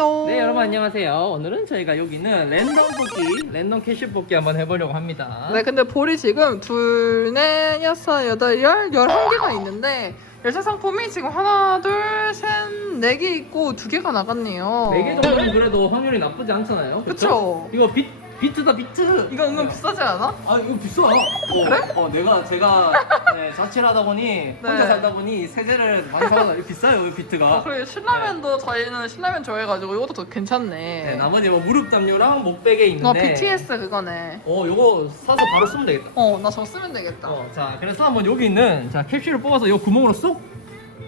안녕하세요. 네 여러분 안녕하세요 오늘은 저희가 여기는 랜덤 뽑기 랜덤 캐시 뽑기 한번 해보려고 합니다 네, 근데 볼이 지금 둘, 넷, 여섯, 여덟, 열, 열한 개가 있는데 열쇠 상품이 지금 하나, 둘, 셋, 네 개 있고 두 개가 나갔네요. 4개 정도는 그래도 확률이 나쁘지 않잖아요 그쵸? 이거 비, 비트다 비트 이거 은근 비싸지 않아? 아 이거 비싸 어, 그래? 어 내가 제가 네, 자취를 하다 보니 혼자 네. 살다 보니 세제를 많이 사다 이거 비싸요 이 비트가 어, 그리고 신라면도 저희는 신라면 좋아해가지고 이것도 더 괜찮네. 네, 나머지 뭐 무릎 담요랑 목베개 있는데 어, BTS 그거네. 어 요거 사서 바로 쓰면 되겠다 어, 나 저거 쓰면 되겠다. 어, 자 그래서 한번 여기 있는 자 캡슐을 뽑아서 요 구멍으로 쏙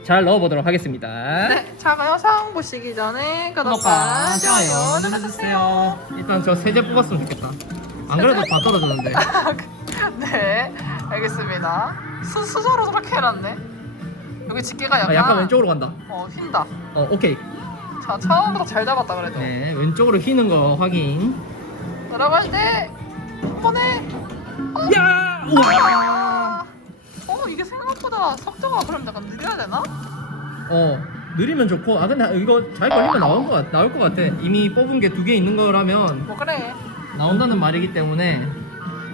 잘 넣어보도록 하겠습니다 네, 자, 영상 보시기 전에 구독과 좋아요 눌러주세요. 일단 저 세제 뽑았으면 좋겠다. 안 그래도 다 떨어졌는데. 네, 알겠습니다. 수, 수저로 저렇게 해놨네. 여기 집게가 약간, 아, 약간 왼쪽으로 간다. 어, 휜다. 어, 오케이. 자, 처음부터 잘 잡았다 그래도. 네, 왼쪽으로 휘는 거 확인. 들어갈 때, 한 번에. 야! 우와! 이게 생각보다 속도가 그럼 약간 느려야 되나? 어, 느리면 좋고. 아, 근데 이거 잘 걸리면 나올 것, 같, 나올 것 같아. 이미 뽑은 게 두 개 있는 거라면 뭐 그래. 나온다는 말이기 때문에.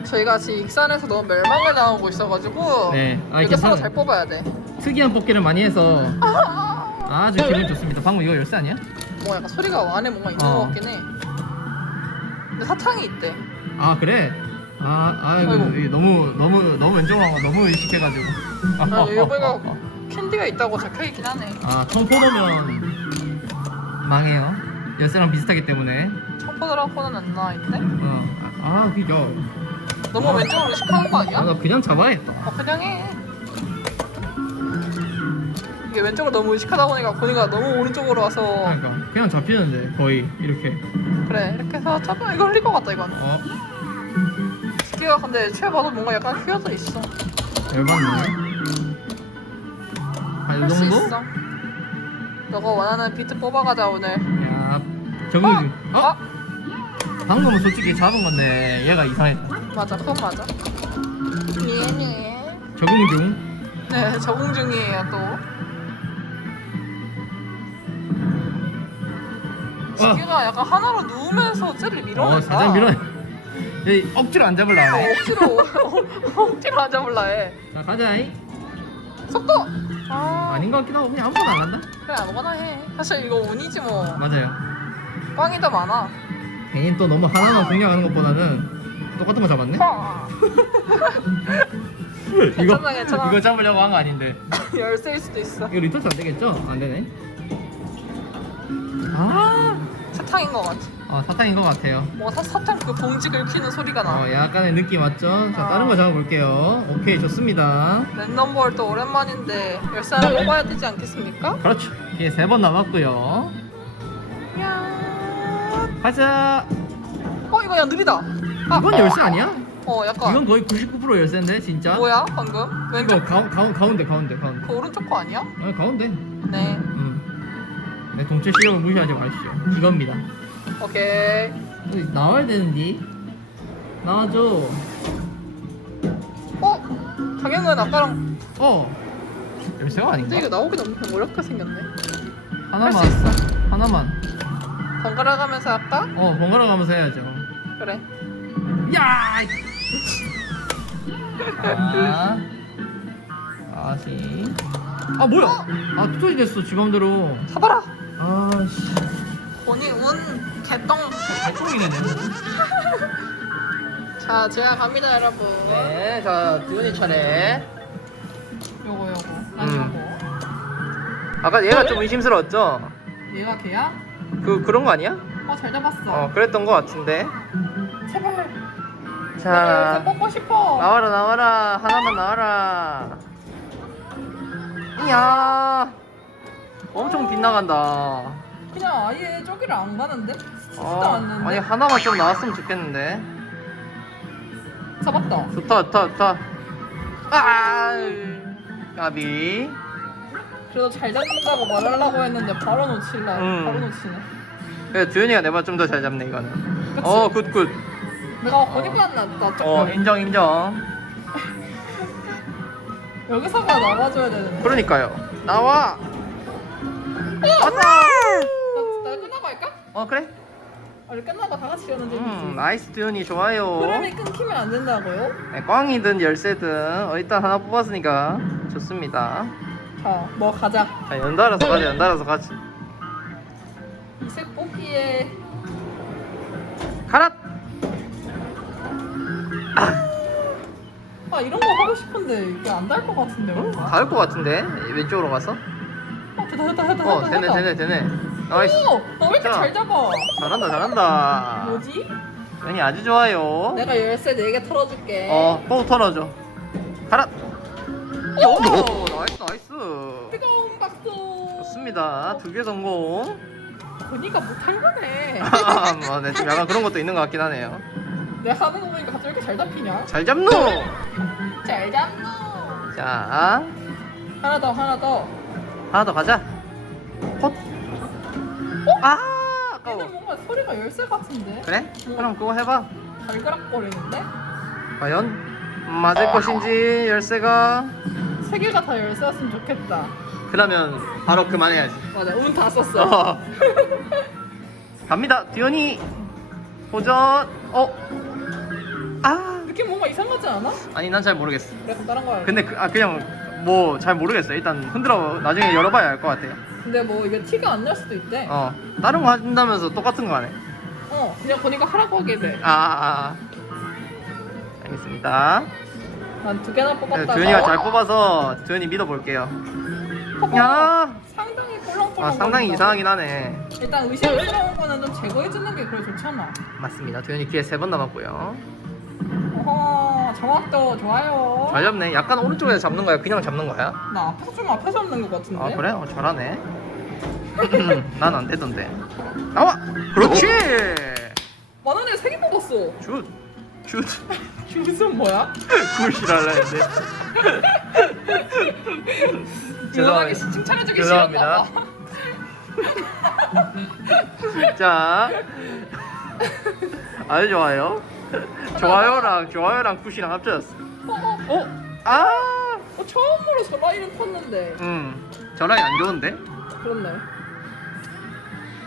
저희가 지금 익산에서 너무 멸망을 당하고 있어가지고 네, 아, 이거 서로. 잘 뽑아야 돼. 특이한 뽑기를 많이 해서 아주 기분 좋습니다. 방금 이거 열쇠 아니야? 뭐 약간 소리가 안에 뭔가 있는 어. 것 같긴 해. 근데 사탕이 있대. 아, 그래? 아, 아이고, 아이고. 이게 너무, 너무, 너무 왼쪽으로 한거 너무 의식해가지고. 아, 여기가 캔디가 있다고 적혀 있긴 하네. 아, 청포도면 망해요. 열쇠랑 비슷하기 때문에. 청포도라고는 안 나와 있네. 어. 아, 그죠. 너무 왼쪽으로 의식하는 거 아니야? 아, 나 그냥 잡아야겠다. 어, 그냥 해. 이게 왼쪽으로 너무 의식하다 보니까 고니가 너무 오른쪽으로 와서 그러니까 그냥 잡히는데 거의 이렇게. 그래 이렇게 해서 잠깐 이거 흘릴 것 같다 이건. 어, 스키가 근데 최 봐도 뭔가 약간 휘어져 있어. 열받네. 아, 이할수 정도? 있어. 너가 원하는 비트 뽑아가자 오늘. 야, 적응 중. 어? 아 방금은 솔직히 잡은 건데 얘가 이상했다. 맞아 그건 맞아. 예예. 적응 중. 네 적응 중이에요 또. 와. 스키가 약간 하나로 누우면서 쟤를 밀어낸다. 어, 사장 밀어. 얘 억지로 안 잡을라 어, 하네. 억지로 억지로 안 잡을라 해. 자, 가자이. 속도. 아 아닌 것 같기도 하고 그냥 아무거나 안 간다. 그래 아무거나 해. 사실 이거 운이지 뭐. 맞아요. 꽝이 더 많아. 괜히 또 너무 하나만 공략하는 것보다는 똑같은 거 잡았네. 아, 괜찮아, 괜찮아. 이거 잡으려고 한 거 아닌데. 열쇠일 수도 있어. 이거 리터치 안 되겠죠? 안 되네. 아, 사탕인 것 같아. 어, 사탕인 것 같아요. 뭐 사, 사탕 그 봉지 긁히는 소리가 나. 어, 약간의 느낌 왔죠? 자, 아. 다른 거 잡아볼게요. 오케이, 좋습니다. 랜덤볼 또 오랜만인데 열쇠 하나 뽑아야 되지 않겠습니까? 그렇죠. 이게 세 번 남았고요. 야. 가자. 어 이거 야 느리다. 아, 이건 열쇠 아니야? 어 약간. 이건 거의 99% 열쇠인데, 진짜. 뭐야 방금? 이거 왼쪽 가, 가, 가운데, 가운데, 가운데. 그 오른쪽 거 아니야? 어, 가운데. 네. 음. 네, 동체 시험을 무시하지 마십시오. 이겁니다. 오케이. 나와야 되는지. 나와줘. 어? 장영은 아까랑 어. 열쇠가 아닌가? 근데 이거 나오기 너무 어렵게 생겼네. 하나만. 할수 있어. 하나만. 번갈아 가면서 할까? 어, 번갈아 가면서 해야죠. 그래. 야! 아. 다시. 아, 뭐야? 아, 투토이 됐어, 지맘대로. 잡아라. 아, 씨. 본인 운 개똥. 개똥이네, 자 제가 갑니다 여러분. 네, 자, 두현이 차례. 요거 요거. 음. 아까 얘가 좀 의심스러웠죠? 얘가 걔야? 그, 그런 거 아니야? 어잘 잡았어. 어, 그랬던 거 같은데. 제발. 자, 뽑고 싶어. 나와라, 나와라. 하나만 나와라. 이야. 엄청 빗나간다. 그냥 아예 저기를 안 가는데? 스치지도 어, 않는데. 아니 하나만 좀 나왔으면 좋겠는데. 잡았다. 좋다 좋다 좋다. 아, 까비. 그래도 잘 잡는다고 말하려고 했는데 바로 놓칠라. 음. 바로 놓치네. 그래 두현이가 내봐 좀 더 잘 잡네 이거는. 그치? 어, 굿 굿. 내가 거니까 낫다 조금. 어, 인정 인정. 여기서가 나와줘야 되는데. 그러니까요. 나와. 왔다. 어 그래? 아, 우리 끝나고 다 같이 여는 재미지. 음 나이스 듀언이 좋아요 흐름이 끊기면 안 된다고요? 네, 꽝이든 열쇠든 어, 일단 하나 뽑았으니까 좋습니다 자, 뭐 가자. 자 연달아서 가자 연달아서 가자 이색 뽑기에 가라! 아 이런 거 하고 싶은데 이게 안 달 것 같은데 뭔가. 닿을 것 같은데 왼쪽으로 가서 어, 됐다 됐다 됐다 어 됐다, 되네 됐다. 되네 되네 나이스 오! 나 왜 이렇게 자. 잘 잡아? 잘한다 잘한다 뭐지? 연이 아주 좋아요 내가 열쇠 4개 털어줄게. 어 또 털어줘 가라 오 나이스 나이스 뜨거운 박수. 좋습니다 두 개 성공 건이가 못한 거네. 뭐, 네, 좀 약간 그런 것도 있는 것 같긴 하네요 내가 하는 거 보니까 갑자기 이렇게 잘 잡히냐? 잘 잡노 잘 잡노. 자 하나 더 하나 더. 하나 더 가자 헛 아! 아까워 얘는 뭔가 소리가 열쇠 같은데? 그래? 그럼 그거 해봐 발가락거리는데? 과연 맞을 것인지 열쇠가 세 개가 다 열쇠였으면 좋겠다. 그러면 바로 그만해야지 맞아, 운 다 썼어. 어. 갑니다 디언이 도전 어? 아 느낌 뭔가 이상하지 않아? 아니 난 잘 모르겠어 그래, 그럼 다른 거 할게. 근데 그, 아 그냥 뭐 잘 모르겠어 일단 흔들어 나중에 열어봐야 알 것 같아요 근데 뭐 이게 티가 안 날 수도 있대. 어 다른 거 한다면서 똑같은 거 하네 어, 그냥 보니까 하라고 하게 돼. 아, 아, 아. 알겠습니다 난 두 개나 뽑았다가. 두현이가 잘 뽑아서 두현이 믿어볼게요 봐봐. 야 상당히 꿀렁꿀렁. 아, 상당히 거린다. 이상하긴 하네 일단 의심스러운 거는 좀 제거해주는 게 그래 좋잖아. 맞습니다 두현이 기회 세 번 남았고요 어허, 정확도 좋아요. 잘 잡네 약간 오른쪽에서 잡는 거야 그냥 잡는 거야? 나 앞에서 좀 앞에 잡는 것 같은데. 아 그래? 어, 잘하네 난 안 되던데 나와 그렇지 만원에 세개 뽑았어. 슛 슛 슛은 뭐야? 굿이랄라 했는데 죄송합니다. 칭찬해주기 죄송합니다. 싫었나 봐. 자 아주 좋아요 좋아요랑 좋아요랑 굿이랑 합쳐졌어 어, 어, 어? 아 어, 처음으로 저 라인을 팠는데. 음, 저랑이 안 좋은데? 그렇네.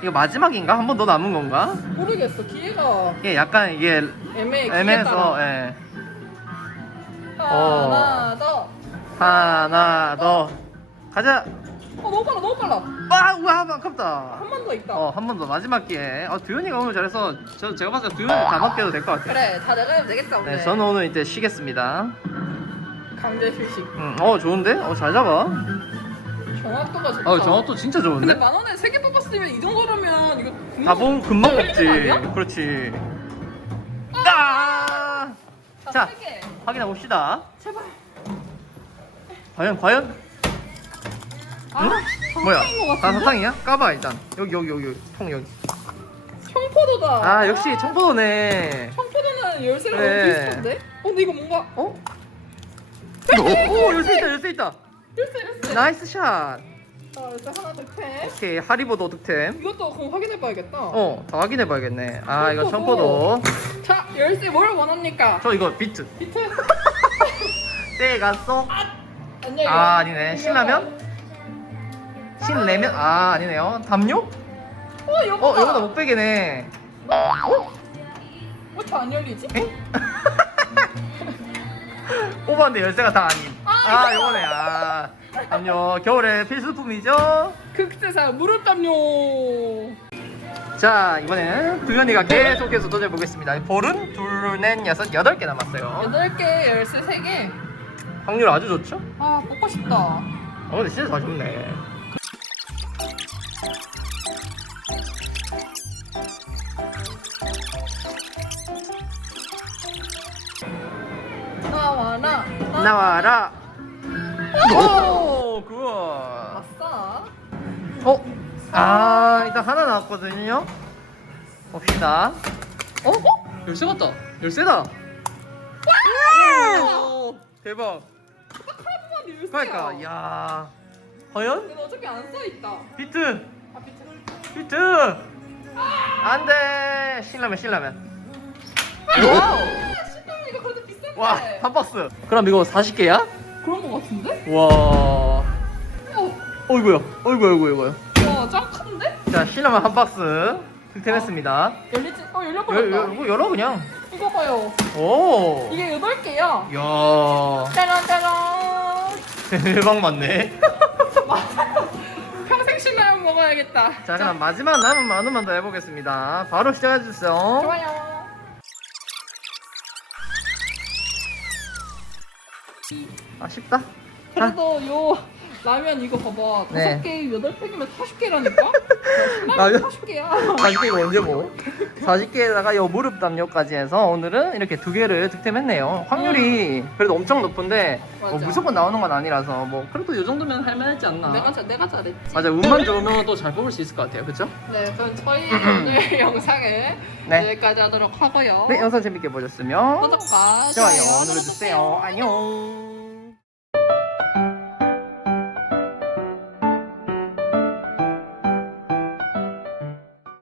이거 마지막인가? 한 번 더 남은 건가? 모르겠어. 기회가 이게 약간 이게 애매해. 기회 애매해서 따라. 예. 하나 더. 하나 더 가자 어, 너무 빨라, 너무 빨라. 아 우와 아깝다 한 번 더 있다. 어 한 번 더 마지막 기회 어 두현이가 오늘 잘해서 저 제가 봤을 때 두현이 다 맡겨도 될 것 같아요 그래, 다 내가 해도 되겠다, 오늘. 네 저는 오늘 이제 쉬겠습니다 강제 휴식. 음, 어 좋은데? 어 잘 잡아 정확도가 좋다. 어 정확도 진짜 근데 좋은데? 만 원에 세 개 뽑았으면 이 정도라면 이거 금방- 다봉 금방 어, 먹지 아니야? 그렇지 아! 자, 자. 세 개. 확인해 봅시다 제발. 과연 과연? 아, 응? 뭐야? 것 아? 사탕이야? 까봐 일단 여기 여기 여기 여기 통 여기 청포도다. 아 역시 청포도네 청포도는 열쇠랑 그래. 너무 비슷한데? 어, 근데 이거 뭔가 어? 오 열쇠 있다 열쇠 있다 열쇠 열쇠. 나이스 샷 자, 열쇠 하나 득템. 오케이 하리보도 득템 이것도 그럼 확인해봐야겠다. 어 다 확인해봐야겠네 아 이거 청포도. 청포도 자, 열쇠 뭘 원합니까? 저 이거 비트 비트. 때 갔어? 안 열려. 아 아니네 신라면? 신라면? 아 아니네요 담요? 어, 이거 어 이거보다 못 빼게네 왜다안 열리지? 엥? 뽑았는데 열쇠가 다 아닌 아 요거네 아 담요 겨울에 필수품이죠 극세사 무릎 담요. 자 이번에는 두현이가 계속해서 도전해보겠습니다 볼은 둘, 넷, 여섯, 여덟 개 남았어요 여덟 개 열쇠 세 개. 확률 아주 좋죠? 아, 먹고 싶다. 어 근데 진짜 잘 좋네 나와라. 나와라 오 그거 아싸. 어? 아 일단 하나 나왔거든요 봅시다 어? 어? 열쇠 같다 열쇠다 오, 대박. 그러니까 야 과연? 근데 어차피 안 써 있다. 비트 아, 비트. 비트 안 돼 신라면 신라면 와우 아, 신나면 이거 그래도 비싼데. 와 한 박스 그럼 이거 40개야? 그런 거 같은데? 와 어, 어이구야 어이구 어이구 어이구 와, 짱 큰데? 자 신라면 한 박스 득템했습니다. 열리지? 어 열, 열려버렸다. 열, 뭐 열어 그냥. 이거 봐요. 오. 이게 8개야. 이야. 짜란 짜란. 대박 맞네. 평생 먹어야겠다. 자 그럼 마지막 남은 만 원만 더 해보겠습니다. 바로 시작해 주세요. 좋아요. 아쉽다. 그래도 요 라면 이거 봐봐. 네. 다섯 개 여덟 팩이면 40개라니까? 라면? 라면 40개야. 40개 이거 언제 먹어? 40개에다가 요 무릎 담요까지 해서 오늘은 이렇게 두 개를 득템했네요. 확률이 그래도 엄청 높은데 뭐 맞아. 무조건 나오는 건 아니라서 뭐 그래도 요 정도면 할만하지 않나. 내가 잘 내가 잘했지. 맞아 운만 좋으면 또 잘 뽑을 수 있을 것 같아요. 그렇죠? 네, 그럼 저희 오늘 영상은 네. 여기까지 하도록 하고요. 네 영상 재밌게 보셨으면 구독과 좋아요 눌러주세요. 안녕.